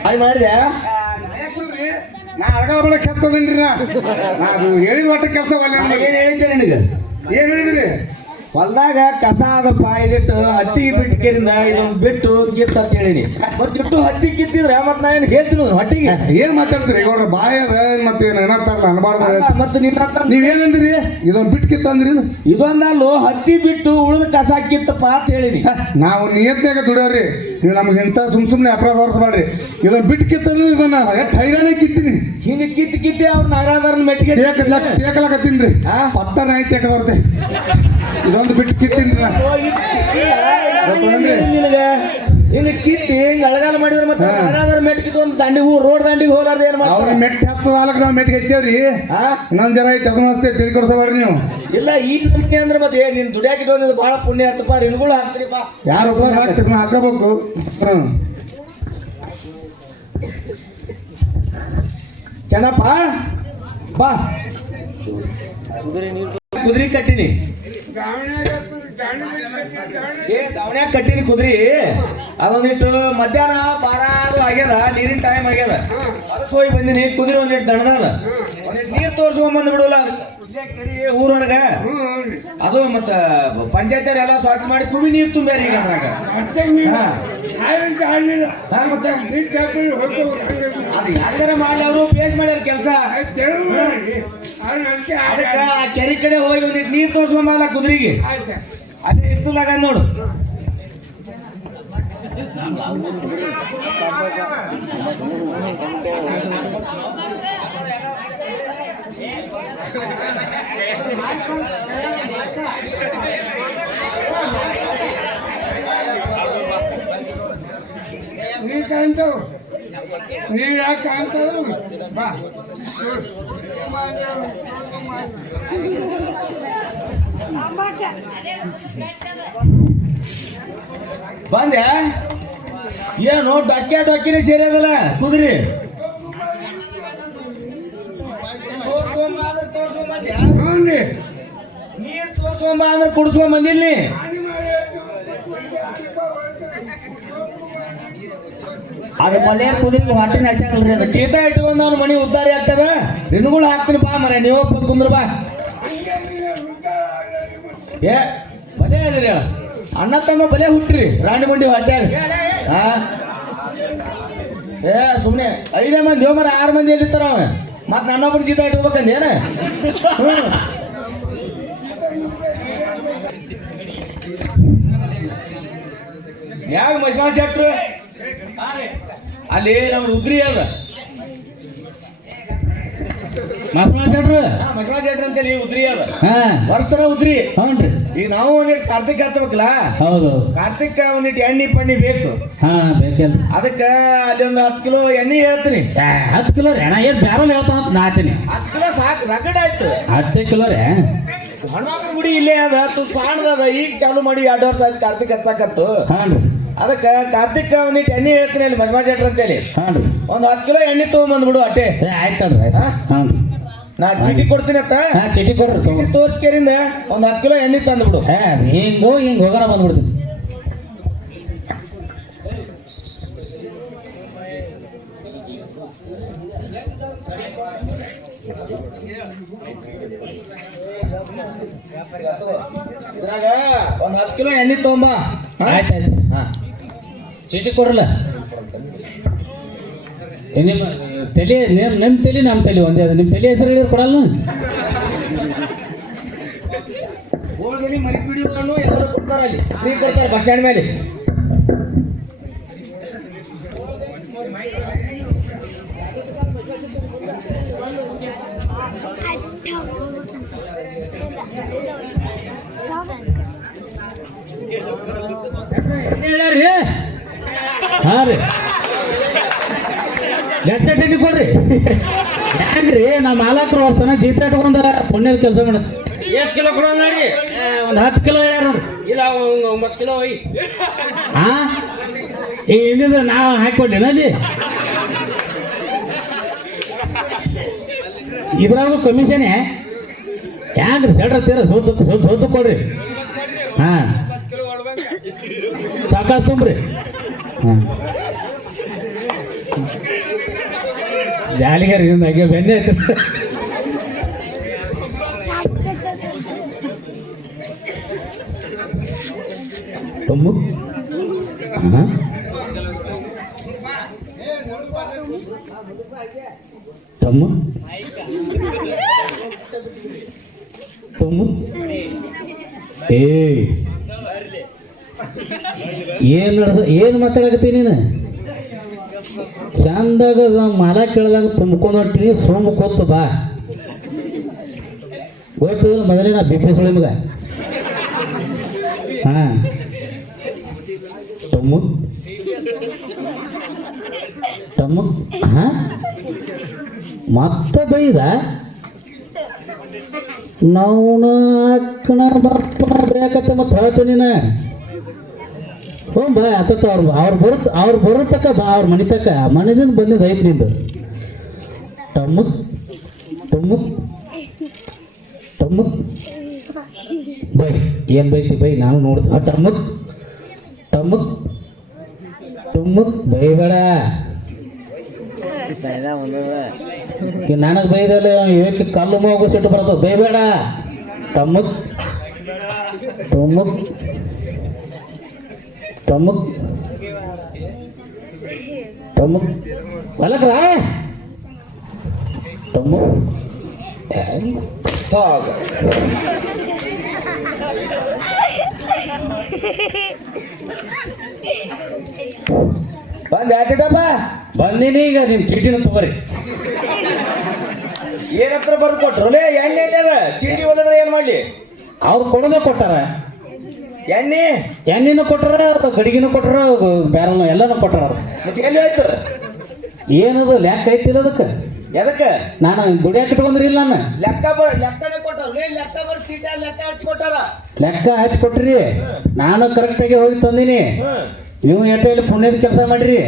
E: ಹಾಯ್ ಮಾಡಿದೆ?
C: ನಾ ಅಳಗಾಲ ಮಾಡಕ್ ಕೆತ್ತದನ್ರಿ ನಾ. ನಾ ಅದು ಹೇಳಿದ ಒಟ್ಟ ಕೆಲಸ
E: ಏನು ಹೇಳಿದ್ದೆ ನಿನಗೆ?
C: ಏನ್ ಹೇಳಿದ್ರಿ?
E: ಹೊಲ್ದಾಗ ಕಸ ಅದಪ್ಪ ಇದಿಟ್ಟು ಹತ್ತಿ ಬಿಟ್ಟಿದ್ದರಿಂದ ಇದೊಂದು ಬಿಟ್ಟು ಕಿತ್ತ ಅಂತ ಹೇಳಿನಿ. ಮತ್ತೆ ಇಟ್ಟು ಹತ್ತಿ ಕಿತ್ತಿದ್ರೆ ಮತ್ ನಾ ಏನ್ ಹೇಳ್ತೀನಿ ಹೊಟ್ಟಿಗೆ.
C: ಏನ್ ಮಾತಾಡ್ತೀರಿ? ಇವ್ರ ಬಾಯ ಅದ ಮತ್ತೆ ಏನ್ ಏನಂತಾರಲ್ಲ ಅನ್ಬಾರ್ದ.
E: ಮತ್ತೆ ನಿನ್ನ
C: ನೀವೇನಂದ್ರಿ ಇದೊಂದು ಬಿಟ್ಟು ಕಿತ್ತಂದ್ರಿ
E: ಇದೊಂದಲ್ಲೂ ಹತ್ತಿ ಬಿಟ್ಟು ಉಳಿದ ಕಸ ಕಿತ್ತಪ್ಪ ಅಂತ ಹೇಳಿನಿ.
C: ನಾವು ನಿಯತ್ನಾಗ ದುಡಿಯೋರಿ ನೀವು ನಮ್ಗೆ ಇಂಥ ಸುಮ್ ಸುಮ್ನೆ ಅಪರಾಧ ಹೊರಿಸಬೇಡ್ರಿ ಇದನ್ನ ಬಿಟ್ಟು ಕಿತ್ತಂದ್ರೆ ಇದನ್ನ ಎಷ್ಟು ಹೈರಾಣ ಕಿತ್ತೀನಿ.
E: ಹಿಂಗ ಕಿತ್ತಿ ಕಿತ್ತಿ ಅವ್ರ ನಾರಾಯಣರ ಮೆಟ್ಟಿಗೆ
C: ಟೇಕಲಾಕತ್ತೀನಿ ರೀ? ಪತ್ತ ನಾಯಿ ತೇಕದವ್ರತೆ ಇದೊಂದು ಬಿಟ್ಟು ಕಿತ್ತೀನಿ
E: ನಿನಗ? ಹಿಂಗ ಕಿತ್ತಿ ಅಳಗಾಲ ಮಾಡಿದ್ರೆ ಮತ್ತೆ. ನಾರಾಯಣರ ಮೆಟ್ಟಿಗೆ ಒಂದು ದಂಡಿ ಹೂ ರೋಡ್ ದಂಡಿಗೆ ಹೋಲಾರ್ದ ಏನ್
C: ಅವ್ರ
E: ಮಾಡ್ತಾರೆ
C: ಮೆಟ್ಟಿ ಹತ್ತದ ಹಾಲಕ್ ನಾವು ಮೆಟ್ಟಿಗೆ ಹೆಚ್ಚೇವ್ರಿ. ನನ್ ಜನ ಐತೆ ಅದನ್ನ ಅಷ್ಟೇ ತಿಳ್ಕೊಡ್ಸೋಬಾರ್ರಿ ನೀವು.
E: ಇಲ್ಲ ಈ ನಂಬಿಕೆ ಅಂದ್ರೆ ಮತ್ತೆ ಏ ನೀನ್ ದುಡಿಯಾಕ ಇಟ್ಟೋದಿದ್ದು ಬಹಳ ಪುಣ್ಯ ಹತ್ತಪ್ಪ ರಿನ್ಗಳು ಹಾಕ್ತೀರಿಪ್ಪ.
C: ಯಾರು ಒಬ್ಬರು ಹಾಕ್ತೀರಿ ನಾ ಹಾಕಬೇಕು. ಹ್ಮ್.
E: ಚೆನ್ನಪ್ಪ ಬಾ. ಕುದುರೆ ಕಟ್ಟಿನಿ. ಏ ದವಣ್ಯಾಗ ಕಟ್ಟಿನಿ ಕುದ್ರಿ ಅದೊಂದಿಟ್ಟು ಮಧ್ಯಾಹ್ನ ಬಾರಾದು ಆಗ್ಯದ ನೀರಿನ ಟೈಮ್ ಆಗ್ಯದ. ಅದಕ್ಕೆ ಹೋಗಿ ಬಂದಿನಿ ಕುದ್ರಿ ಒಂದಿಟ್ಟು ಒಂದಿಟ್ಟು ನೀರು ತೋರ್ಸ್ಕೊಂಡ್ ಬಂದು ಬಿಡೋಲ್ಲ
A: ಹ್ಞೂ
E: ಅದು ಮತ್ತ ಪಂಚಾಯತ್ ಎಲ್ಲಾ ಸ್ವಚ್ಛ ಮಾಡಿ ಕುಬಿ ನೀರು ತುಂಬ್ಯಾರ ಈಗ ಅದ್ರಾಗ. ಅದು ಹೆಂಗಾರ ಮಾಡ್ಲಿ ಅವರು ಬೇಸ್ ಮಾಡ್ಯಾರ ಕೆಲಸ.
A: ಅದಕ್ಕ
E: ಆ ಕೆರೆ ಕಡೆ ಹೋಗಿ ಒಂದಿಟ್ ನೀರ್ ತೋರ್ಸ್ಕೊಂಬಲ್ಲ ಕುದ್ರಿಗೆ. ಅಲ್ಲಿ ಇತ್ತಲಾಗ ನೋಡು.
A: ನೀ ಕಾಣ್ತಾವ ನೀ ಯಾಕೆ ಕಾಣ್ತಾವ್ರು ಬಾ
E: ಬಂದೆ? ಏನು ಡೊಕ್ಕೆ ಡೊಕ್ಕಿನೇ ಸೇರಿದಲ್ಲ ಕುದ್ರಿ?
A: ರೀ
E: ನೀರ್ ತೋರ್ಸ್ಕೊಂಬ ಅಂದ್ರೆ ಕುಡ್ಸ್ಕೊಂಡ್ ಬಂದಿಲ್ಲಿ
D: ಅದು ಮಳೆ ಕುದುರೆ ಹೊಟ್ಟೆ ಹಚ್ಚಲ್ರಿ ಅದು
E: ಚೀತ ಇಟ್ಕೊಂಡ್ ಅವ್ನ ಮನಿ ಉದ್ದಾರಿ ಆಗ್ತದ? ನಿನ್ಗಳು ಹಾಕ್ತೀನಿ ಬಾ ಮರ ನೀವ ಕುಂದ್ರ ಬಾ. ಏ ಬಲೆ ಅದ್ರಿ ಅಣ್ಣ ತಮ್ಮ ಬಲೆ ಹುಟ್ಟ್ರಿ ರಾಣಿ ಮಂಡಿ ಹೊಟ್ಯಾಗ ಹಾ ಏ ಸುಮ್ನೆ ಐದೇ ಮಂದಿ ಮರ ಆರು ಮಂದಿ ಎಲ್ಲಿರ್ತಾರ ಅವ? ಮತ್ತೆ ನನ್ನೊಬ್ಬರು ಜೀತ ಇಟ್ಕೋಬೇಕಂದ ಏನ? ಯಾವ ಮಸ್ಮಾ ಶೆಟ್ರು? ಅಲ್ಲಿ ನಮ್ಮ ರುದ್ರಿ ಅದ.
D: ಮಸ್ಮಾ ಶೆಟ್ರು?
E: ಹಾ ಶೆಟ್ರು ಅಂತೇಳಿ ಉದ್ರಿ ಅದ. ವರ್ಷ ಉದ್ರಿ.
D: ಹೌನ್ರಿ.
E: ಈಗ ನಾವು ಒಂದಿಟ್ಟು ಕಾರ್ತಿಕ್ ಹಚ್ಚಬೇಕಲ್ಲ
D: ಹೌದು.
E: ಕಾರ್ತಿಕ್ ಒಂದಿಟ್ಟು ಎಣ್ಣೆ ಪಣ್ಣಿ ಬೇಕು.
D: ಹಾ ಬೇಕಲ್ಲ
E: ಅದಕ್ಕೆ ಅಲ್ಲಿ ಒಂದು ಹತ್ತು ಕಿಲೋ ಎಣ್ಣೆ ಹೇಳ್ತೀನಿ.
D: ಹತ್ತು ಕಿಲೋ ರೀ ಅಣ್ಣ ಏನು ಬ್ಯಾರಲ್ ಹೇಳ್ತಾನ ಅಂತ ನಾತೀನಿ
E: ಹತ್ತು ಕಿಲೋ ಸಾಕು ರಗಡ್ ಆಯ್ತು.
D: ಹತ್ತು ಕಿಲೋ ರೀ.
E: ಹಣ್ಣು ಗುಡಿ ಇಲ್ಲೇ ಅದ ತು ಸಾಣದ ಈಗ ಚಾಲು ಮಾಡಿ ಎರಡು ವರ್ಷ ಆಯ್ತು ಕಾರ್ತಿಕ್ ಹಚ್ಚಾಕತ್ತು.
D: ಹಾಂ ರೀ.
E: ಅದಕ್ಕೆ ಕಾರ್ತಿಕ್ ಒಂದಿಟ್ಟು ಎಣ್ಣೆ ಹೇಳ್ತೀನಿ ಅಲ್ಲಿ ಮಜ್ಮಾ ಜಟ್ರ ಅಂತೇಳಿ.
D: ಹಾಂ ರೀ.
E: ಒಂದು ಹತ್ತು ಕಿಲೋ ಎಣ್ಣೆ ತೊಗೊಂಬಂದ್ಬಿಡು ಅಟ್ಟೆ.
D: ಏ ಆಯ್ತು
E: ಹಾ?
D: ರೀ.
E: ನಾ ಚೀಟಿ ಕೊಡ್ತೀನಿ ಅತ್ತ?
D: ಹಾಂ ಚೀಟಿ ಕೊಡ್ರಿ ಚೀಟಿ
E: ತೋರ್ಸ್ಕೇರಿಂದ ಒಂದು ಹತ್ತು ಕಿಲೋ ಎಣ್ಣೆ ತಂದ್ಬಿಡು
D: ಹೇ ಹಿಂಗೆ ಹೋಗಿ ಹಿಂಗೆ ಹೋಗೋಣ ಬಂದ್ಬಿಡ್ತೀನಿ.
E: ಇದ್ರಾಗ ಒಂದು ಹತ್ತು ಕಿಲೋ ಎಣ್ಣೆ ತೊಗೊಂಬ.
D: ಆಯ್ತು. ಚೀಟಿ ಕೊಡಲ್ಲ ನಿಮ್ಮ ತಲೆ ನಿಮ್ಮ ನಿಮ್ಮ ತಲೆ ನಮ್ಮ ತಲೆ ಒಂದೇ ಅದು. ನಿಮ್ಮ ತಲೆ ಹೆಸರು ಹೇಳಿದ್ರೆ ಕೊಡಲ್ಲ
E: ಹೋಳಿಗೆ ಮರಿ ಎಲ್ಲರೂ ಕೊಡ್ತಾರೆ ಅಲ್ಲಿ. ಫ್ರೀ ಕೊಡ್ತಾರೆ ಬಸ್ ಸ್ಟ್ಯಾಂಡ್ ಮೇಲೆ.
D: ಹಾಂ ರೀ. ಕೊಡ್ರಿ? ಹ್ಯಾಂಗ್ರಿ ನಮ್ಮ ಮಾಲಕರು ಅವ್ರ ಜೀತ ಇಟ್ಕೊಂಡಾರ ಪುಣ್ಯದ ಕೆಲಸ ಮಾಡ
B: ಎಷ್ಟು ಕಿಲೋ ಕೊಡೋಣ ರೀ
D: ಒಂದು ಹತ್ತು ಕಿಲೋ ಯಾರು
B: ಇಲ್ಲ ಒಂದು ಒಂಬತ್ತು ಕಿಲೋ ಒಯ್.
D: ಹಾ? ಏನಿದ್ರೆ ನಾವು ಹಾಕೊಡ್ಲಿನ ಅಲ್ಲಿ. ಇದ್ರಾಗೂ ಕಮಿಷನ್ ಹ್ಯಾಂಗ್ರಿ ಸೆಡ್ರ ತೀರ ಸೋತು ಸೋತು ಸೋತು ಕೊಡ್ರಿ. ಹಾ. ಸಾಕಾಸ್ ತುಂಬ್ರಿ. ಹಾ ಜಾಲಿಗಾರಿ ಹಾಗೆ ಬೆನ್ನೆ ತುಂಬು ಹಾ? ತಮ್ಮ ತಮ್ಮ ಏ ಏನ್ ನಡ್ಸ, ಏನ್ ಮಾತಾಡಕತ್ತಿ ನೀನು? ಚಂದಾಗ ಮಾಲ ಕೇಳ್ದಾಗ ತುಂಬ್ಕೊಂಡು ಹೊಂಟಿನಿ, ಸೋಮ ಕೂತು ಬಾ. ಗೊತ್ತು, ಮೊದಲೇ ನಾ ಬಿಪ್ಪಿ ಸುಳಿ ಮಗ ಹಾ. ತಮ್ಮ ತಮ್ಮ ಹಾ? ಮತ್ತೆ ಬೈದ? ನಾವು ಅಕ್ಕನ ಬರ್ತ ಬೇಕತ್ತ ಮತ್ತೆ ಹೇಳ್ತೀನಿ ನೀನು. ಹ್ಞೂ ಬಾ ಆತತ್ತ ಅವ್ರು ಅವ್ರು ಬರುತ್ತ ಅವ್ರು ಬರೋ ತಕ ಬಾ, ಅವ್ರ ಮನೆ ತಕ. ಮನೆದಿಂದ ಬಂದಿದ್ದು ಐತಿ ನಿಂದು. ಟಮ್ಮಕ್ ಟಮ್ಮಕ್ ಟಮ್ಮಕ್ ಬೈ, ಏನು ಬೈತಿ ಬೈ, ನಾನು ನೋಡ್ತೀನಿ ಟಮ್ಮಕ್ ಟಮ್ಮಕ್ ಟಮ್ಮಕ್ ಬೈಬೇಡ ನನಗೆ ಬೈದಲ್ಲ, ಇವಕ್ಕೆ ಕಲ್ಲು ಮಗು ಸಿಟ್ಟು ಬರ್ತದೆ. ಬೈಬೇಡ ಟಮ್ಮಕ್ ಟಮ್ಮಕ್ ಟಮ್ಮಕ್ ತಮ್ಮ ಅಲ್ಲಕ್ರ ತಮ್ಮ
E: ತಾಗ ಬಂದ ಯಾಚಟಪ್ಪ
D: ಬಂದೀನಿ ಈಗ ನಿಮ್ಮ ಚೀಟಿನ ತಗೋರಿ.
E: ಏನತ್ರ ಬರ್ದು ಕೊಟ್ರು? ಲೇ, ಎಣ್ಣೆ ಎಣ್ಣೆ ಅದ. ಚೀಟಿ ಹೋಗಿದ್ರೆ ಏನ್ ಮಾಡ್ಲಿ?
D: ಅವ್ರು ಕೊಡೋದೇ ಕೊಟ್ಟಾರ.
E: ಎಣ್ಣೆ.
D: ಎಣ್ಣೆನೂ ಕೊಟ್ಟಾರ ಅದು ಗಡಿಗಿನೂ ಕೊಟ್ಟಾರ ಬ್ಯಾರಲ್ ಎಲ್ಲನೂ ಕೊಟ್ಟಾರ.
E: ಮತ್ತೆ ಎಲ್ಲಿ ಹೋಯ್ತು?
D: ಏನದು ಲೆಕ್ಕ ಐತಿಲ್ಲ ಅದಕ್ಕೆ?
E: ಎದಕ್ಕೆ?
D: ನಾನು ದುಡಿಯಾಕ ಇಟ್ಕೊಂಡ್ರಿಲ್ಲ ನಾನು.
E: ಲೆಕ್ಕ ಬರ ಲೆಕ್ಕನೇ ಕೊಟ್ಟಾರ. ಲೆಕ್ಕ ಬರ್ ಸೀಟ ಲೆಕ್ಕ ಹಚ್ಚಿ ಕೊಟ್ಟಾರ?
D: ಲೆಕ್ಕ ಹಚ್ಚಿ ಕೊಟ್ರಿ. ನಾನು ಕರೆಕ್ಟಾಗಿ ಹೋಗಿ ತಂದೀನಿ. ನೀವು ಇಲ್ಲಿ ಪುಣ್ಯದ ಕೆಲಸ ಮಾಡ್ರಿ.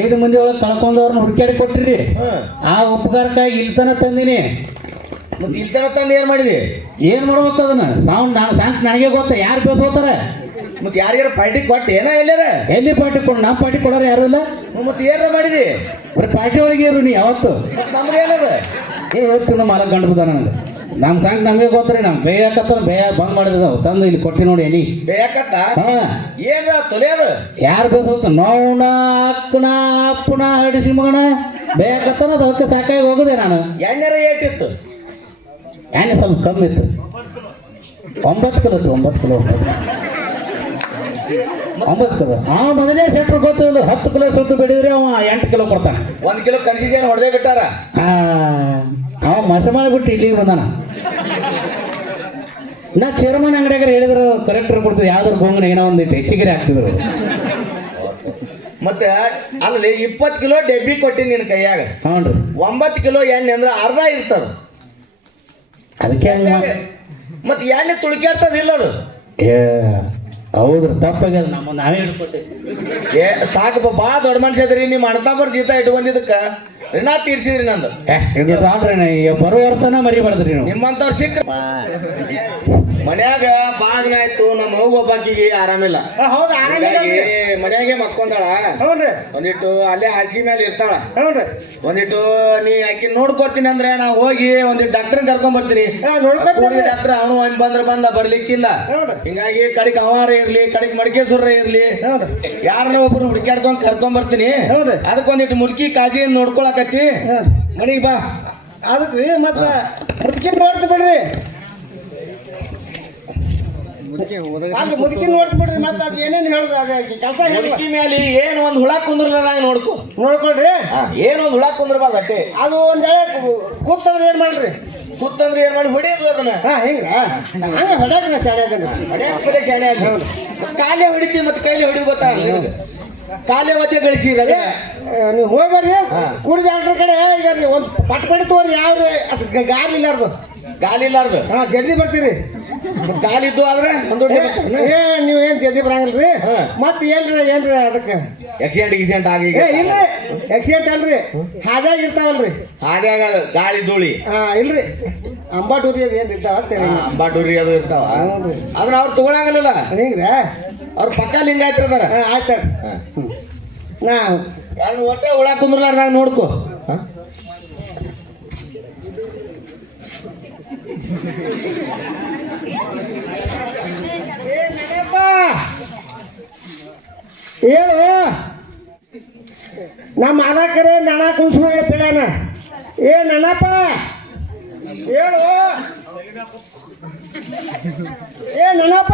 D: ಐದು ಮಂದಿ ಒಳಗೆ ಕಳ್ಕೊಂಡವ್ರನ್ನ ಹುಡುಕ್ಯಾಡಿ ಕೊಟ್ರಿ. ಆ ಉಪಕಾರಕ್ಕಾಗಿ ಇಲ್ತನ ತಂದೀನಿ.
E: ಮತ್ತೆ ಇಲ್ತನ ತಂದು ಏನು ಮಾಡಿದಿ?
D: ಏನು ಮಾಡ್ಬೇಕು ಅದನ್ನ? ಸೌಂಡ್ ನಾನು ಸಾಂಗ್ ನನಗೆ ಗೊತ್ತ ಯಾರು ಬೇಸೋತಾರ?
E: ಮತ್ತೆ ಯಾರಿಗಾರ ಪಾರ್ಟಿ ಕೊಟ್ಟು ಏನೋ ಎಲ್ಲಾರ
D: ಎಲ್ಲಿ ಪಾರ್ಟಿ ಕೊಡು ನಮ್ಮ ಪಾರ್ಟಿ ಕೊಡೋರು ಯಾರು ಇಲ್ಲ?
E: ಮತ್ತೆ ಏನಾರ ಮಾಡಿದಿ?
D: ಬರೀ ಪಾರ್ಟಿ ಒಳಗೆ ಇರು ನೀ ಯಾವತ್ತು.
E: ನಮ್ಗೆ ಏನದ?
D: ಏ ಹೇಳ್ತೀನಿ ಮಾಲಕ್ ಗಂಡು ಬಿದ್ದಾನ ನನಗೆ. ನಮ್ಮ ಸಾಂಗ್ ನಮಗೆ ಗೊತ್ತರಿ ನಮ್ಮ ಬೇಯಕತ್ತ ಬೇಯ ಬಂದ್ ಮಾಡಿದ ತಂದು ಇಲ್ಲಿ ಕೊಟ್ಟಿ ನೋಡಿ ಎಲ್ಲಿ.
E: ಬೇಯಕತ್ತ
D: ಹಾ.
E: ಏನ ತೊಲೆಯದು
D: ಯಾರು ಬೇಸೋತ? ನೋಣ ಅಕ್ಕಣ ಅಪ್ಪಣ ಹಡಿಸಿ ಮಗಣ ಬೇಯಕತ್ತನ ಅದು ಅದಕ್ಕೆ ಸಾಕಾಗಿ ಹೋಗದೆ ನಾನು.
E: ಎಣ್ಣೆರ ಏಟಿತ್ತು
D: ಎಣ್ಣೆ ಸ್ವಲ್ಪ ಕಮ್ಮಿ ಇತ್ತು? ಒಂಬತ್ತು ಕಿಲೋ ಇತ್ತು ಒಂಬತ್ತು ಕಿಲೋ ಒಂಬತ್ತು ಕಿಲೋ. ಆ ಮೊದಲೇ ಸೆಟ್ರ್ ಗೊತ್ತಿಲ್ಲ ಹತ್ತು ಕಿಲೋ ಸುಟ್ಟು ಬಿಡಿದ್ರೆ ಅವ ಎಂಟು ಕಿಲೋ ಕೊಡ್ತಾನೆ.
E: ಒಂದು ಕಿಲೋ ಕನ್ಸಿಷನ್ ಹೊಡೆದೇ ಬಿಟ್ಟಾರ?
D: ಅವ ಮಸ ಮಾಡಿಬಿಟ್ಟು ಇಲ್ಲಿಗೆ ಬಂದಾನ. ನಾ ಚೇರ್ಮನ್ ಅಂಗಡಿಯಾಗ ಹೇಳಿದ್ರು ಕರೆಕ್ಟರ್ ಕೊಡ್ತದೆ ಯಾವ್ದಾರು ಗೋಂಗನ ಏನೋ ಒಂದಿಟ್ಟು ಹೆಚ್ಚಿಗೆ ಹಾಕ್ತಿದ್ರು.
E: ಮತ್ತೆ ಅಲ್ಲಿ ಇಪ್ಪತ್ತು ಕಿಲೋ ಡೆಬ್ಬಿ ಕೊಟ್ಟಿ ನಿನ್ನ ಕೈಯಾಗ.
D: ಹ್ಞೂ ರೀ.
E: ಒಂಬತ್ತು ಕಿಲೋ ಎಣ್ಣೆ ಅಂದ್ರೆ ಅರ್ಧ ಇರ್ತದ.
D: ಅದಕ್ಕೆ
E: ಮತ್ತೆ ಎಣ್ಣೆ ತುಳ್ಕ್ಯಾಡ್ತದ ಇಲ್ಲ ಅದು?
D: ಏ ಹೌದ್ರಿ ತಪ್ಪಾಗ್ಯದ ನಮ್ಮ ನಾವೇ ಹಿಡ್ಕೊಟ್ಟೆ.
E: ಏ ಸಾಕಪ್ಪ ಭಾಳ ದೊಡ್ಡ ಮನುಷ್ಯ ಇದ್ರಿ ನಿಮ್ಮ ಅಣ್ಣ ಜೀತ ಇಟ್ಕೊಂಡಿದ್ದಕ್ಕ. ಋಣ ತೀರ್ಸಿದ್ರಿ ನಂದು.
D: ಇದು ಈ ಬರೋ ವರ್ಷನ ಮರಿಬಾರ್ದ್ರಿ ನೀವು.
E: ನಿಮ್ಮಂತವ್ರು ಸಿಕ್ಕ ಮನ್ಯಾಗ ಭಾಳ ದಿನ ಆಯ್ತು ನಮ್ಮ ಅವ್ವ ಒಬ್ಬಾಕಿಗೆ ಆರಾಮಿಲ್ಲ.
F: ಹೌದು
E: ಹೀಗಾಗಿ ಮನ್ಯಾಗೆ ಮಕ್ಕೊಂದಾಳ
F: ಹೌದ್ರಿ.
E: ಒಂದಿಟ್ಟು ಅಲ್ಲೇ ಹಾಸಿಗೆ ಮೇಲೆ ಇರ್ತಾಳ.
F: ಹೌದ್ರಿ.
E: ಒಂದಿಟ್ಟು ನೀ ಆಕಿ ನೋಡ್ಕೋತೀನಿ ಅಂದ್ರೆ ನಾ ಹೋಗಿ ಒಂದಿಟ್ಟು ಡಾಕ್ಟರ್ ಕರ್ಕೊಂಡ್ ಬರ್ತೀನಿ. ಡಾಕ್ಟರ್ ಅವನು ಒಂದ್ ಬಂದ್ರ ಬಂದ ಬರ್ಲಿಕ್ಕಿಲ್ಲ. ಹಿಂಗಾಗಿ ಕಡಿಕ್ ಅವಾರ ಇರ್ಲಿ ಕಡಿಕ್ ಮಡಿಕೇಶ್ವರ ಇರ್ಲಿ. ಯಾರನ್ನ ಒಬ್ರು ಹುಡುಕ್ಯಾಡ್ಕೊಂಡ್ ಕರ್ಕೊಂಡ್ ಬರ್ತೀನಿ. ಅದಕ್ಕೊಂದಿಟ್ಟು ಮುಡ್ಕಿ ಕಾಜಿ ನೋಡ್ಕೊಳಕತ್ತಿ. ಮನಿಗ್ ಬಾ.
F: ಅದಕ್ಕೆ ಮತ್ತೆ ಮುಡ್ಕಿ ನೋಡ್ತು ಬಿಡ್ರಿ. ಮುದುಕಿ ನೋಡ್ಬಿಡ್ರಿ ಮತ್ತೆ ಅದು ಏನೇನು ಹೇಳುದು ಅದೇ ಕೆಲಸ ಹೇಳಿ
E: ಮುದುಕಿ ಮೇಲೆ ಏನು ಒಂದು ಹುಳ ಕುಂದ್ರಲಾಗ ನೋಡ್ಕೊ.
F: ನೋಡ್ಕೊಳ್ರಿ.
E: ಏನು ಒಂದು ಹುಳ ಕುಂದ್ರಬಾರ್ದು ಅಟ್ಟೆ.
F: ಅದು ಒಂದ್ ವೇಳೆ ಕೂತಂದ್ರೆ ಏನ್ ಮಾಡ್ರಿ?
E: ಕೂತಂದ್ರೆ ಏನ್ ಮಾಡಿ ಹೊಡಿಯೋದು ಅದನ್ನ.
F: ಹಾ ಹಿಂಗ ಹಂಗ ಹೊಡ್ಯಾಕ ನಾ ಶಾಣೆ ಅದನ್ನ.
E: ಹೊಡ್ಯಾಕ್ ಬರೇ ಶಾಣೆ. ಮತ್ತ್ ಕಾಲೇ ಹೊಡಿತೀವಿ ಮತ್ತೆ ಕೈಲಿ ಹೊಡಿ ಗೊತ್ತಾಗಲ್ಲ. ಕಾಲೇ ಒದ್ದೆ ಗಳಿಸಿದಾಗ
F: ನೀವು ಹೋಗ್ಬರ್ರಿ. ಕುಡಿ ಡಾಕ್ಟರ್ ಕಡೆ? ಈಗ ಒಂದು ಪಟ್ ಪಡಿ ತೋರಿ ಯಾವ ಅಷ್ಟು ಗಾಲಿ ಇಲ್ಲಾರ್ದು.
E: ಗಾಲಿ ಇಲ್ಲಾರ್ದು.
F: ಹಾ ಜಲ್ದಿ ಬರ್ತೀರಿ.
E: ಮತ್ತ್ ಕಾಲಿದ್ದು ಆದ್ರೆ ಒಂದು
F: ಏ ನೀವು ಏನ್ ಜಲ್ದಿ ಬರಂಗಿಲ್ರಿ?
E: ಮತ್
F: ಮತ್ತೆ ಏನ್ರಿ ಏನ್ರಿ ಅದಕ್ಕೆ?
E: ಆಕ್ಸಿಡೆಂಟ್ ಗಿಕ್ಸಿಡೆಂಟ್ ಆಗಿ
F: ಏ ಇಲ್ರಿ ಆಕ್ಸಿಡೆಂಟ್ ಅಲ್ರಿ. ಹಾದ್ಯಾಗ ಇರ್ತಾವಲ್ರಿ?
E: ಹಾದ್ಯಾಗ ಗಾಳಿ ಧೂಳಿ.
F: ಹಾ ಇಲ್ರಿ. ಅಂಬಾಟೂರಿ ಅದು ಏನ್ ಇರ್ತಾವ.
E: ಅಂಬಾಟೂರಿ ಅದು ಇರ್ತಾವ. ಅದನ್ನ ಅವ್ರು ತಗೊಳಂಗಿಲ್ಲ
F: ಹಿಂಗ್ರ?
E: ಅವ್ರ ಪಕ್ಕ ಲಿಂಗ
F: ಆಯ್ತಿರ್ತಾರ ಆಯ್ತು ನಾ
E: ಯಾರು ಒಟ್ಟೆ ಹುಳ ಕುಂದ್ರಲಾರ್ದಾಗ ನೋಡ್ಕೋ. ಹ?
F: ಹೇಳು. ನಮ್ಮ ಮಾಲಕರೇ ನಣ ಕುಣಿಸ್ಕೊಂಡು ಹೇಳ್ತಾನ ಏ ನನಪ್ಪ ಹೇಳು. ಏ ನನಪ್ಪ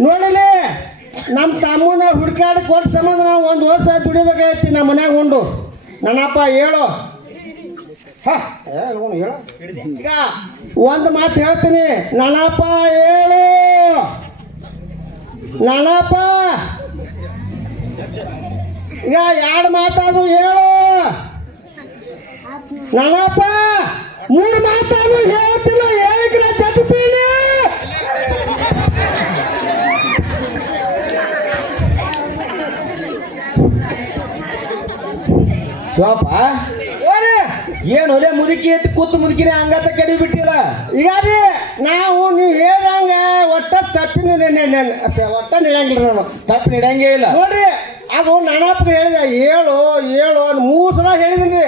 F: ನೋಡಿಲಿ, ನಮ್ಮ ತಮ್ಮನ ಹುಡುಕಾಡಿ ಕೊಟ್ಟ ಸಂಬಂಧ ನಾವು ಒಂದು ವರ್ಷ ದುಡಿಬೇಕಾಗೈತಿ ನಮ್ಮ ಮನ್ಯಾಗ ಉಂಡು. ನನ್ನಪ್ಪ ಹೇಳು. ಹೇಳು. ಒಂದು ಮಾತು ಹೇಳ್ತೀನಿ. ನನ್ನಪ್ಪ ಹೇಳು. ನನ್ನಪ್ಪ ಈಗ ಎರಡು ಮಾತಾದು ಹೇಳು. ನನಪ್ಪ ಮೂರು ಮಾತಾದು ಹೇಳ್ತಿಲ್ಲ ಹೇಳಿದ್ರೆ ಚತ್ತೀನಿ
E: ಶಿವಪ್ಪ
F: ಓರಿ
E: ಏನು ಹೊಲೆ ಮುದುಕಿ ಐತಿ ಕೂತು ಮುದುಕಿನ ಹಂಗತ ಕೆಡಿ ಬಿಟ್ಟಿಲ್ಲ
F: ಈಗ ನಾವು ನೀವು ಹೇಳ್ದಂಗ ಒಟ್ಟ ತಪ್ಪಿನ ಒಟ್ಟ ನೀಡಂಗಿಲ್ಲ ನಾನು.
E: ತಪ್ಪು ನೀಡಂಗೇ ಇಲ್ಲ.
F: ನೋಡ್ರಿ ಅದು ನಾನಪ್ಪ ಹೇಳಿದ ಏಳು ಏಳು ಅಂತ ಮೂರು ಸಲ ಹೇಳಿದೀನಿ.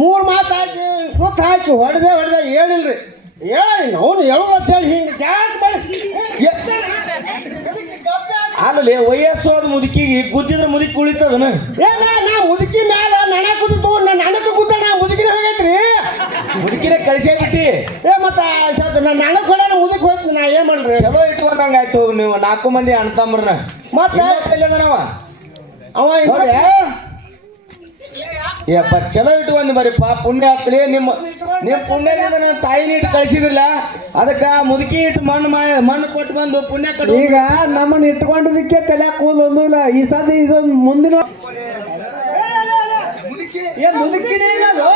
F: ಮೂರು ಮಾತು ಹಾಕಿ ಕೂತ್ ಹಾಕಿ ಹೊಡೆದೆ ಹೊಡೆದೆ ಹೇಳಿಲ್ರಿ. ಹೇಳಿ ಅವನು ಹೇಳು ಅಂತ ಹೇಳಿ ಹಿಂಗೆ ಜಾಸ್ತಿ ಮಾಡಿ
E: ವಯಸ್ಸು ಅದು ಮುದುಕಿಗೆ ಗುದ್ದಿದ್ರೆ ಮುದುಕಿ ಕುಳಿತದನ?
F: ಏ ನಾ ಮುದುಕಿ ಮ್ಯಾಲ ನಣ ಕೂತು ನನ್ನ ನಣಕ್ಕೆ ಕೂತ ನಾ ಮುದುಕಿನ ಹೋಗೈತ್ರಿ.
E: ಮುದುಕಿನ ಕಳಿಸೇ ಬಿಟ್ಟಿ.
F: ಏ ಮತ್ತ ನನ್ನ ನಣಕ್ ಹೊಡ ಮುದುಕಿ ಹೋಗ್ತೀನಿ ನಾ ಏನ್ ಮಾಡ್ರಿ
E: ಚಲೋ ಇಟ್ಕೊಂಡಂಗ ಆಯ್ತು ನೀವು ನಾಲ್ಕು ಮಂದಿ ಅಣ್ಣ ತಮ್ಮರನ್ನ.
F: ಮತ್ತೆ?
E: ನಾವ
F: ಅವ
E: ಯಪ್ಪ ಚಲೋ ಇಟ್ಕೊಂಡ್ ಬರೀಪ್ಪ ಪುಣ್ಯ ಹತ್ಲಿ ನಿಮ್ಮ ನಿಮ್ಮ ಪುಣ್ಯದಿಂದ ನನ್ನ ತಾಯಿನ ಇಟ್ಟು ಕಳಿಸಿದ್ರಲ್ಲ? ಅದಕ್ಕೆ ಮುದುಕಿ ಇಟ್ಟು ಮಣ್ಣು ಮಣ್ಣು ಕೊಟ್ಟು ಬಂದು ಪುಣ್ಯ ಕಟ್ಟು
G: ಈಗ ನಮ್ಮನ್ನ ಇಟ್ಕೊಂಡಿದ್ದಕ್ಕೆ ತಲೆ ಕೂದಲು ಒಂದೂ ಇಲ್ಲ. ಈ ಸದಿ ಇದು ಮುಂದಿನ ಏ ಮುದುಕಿನೇ ಇಲ್ಲ ಅದು.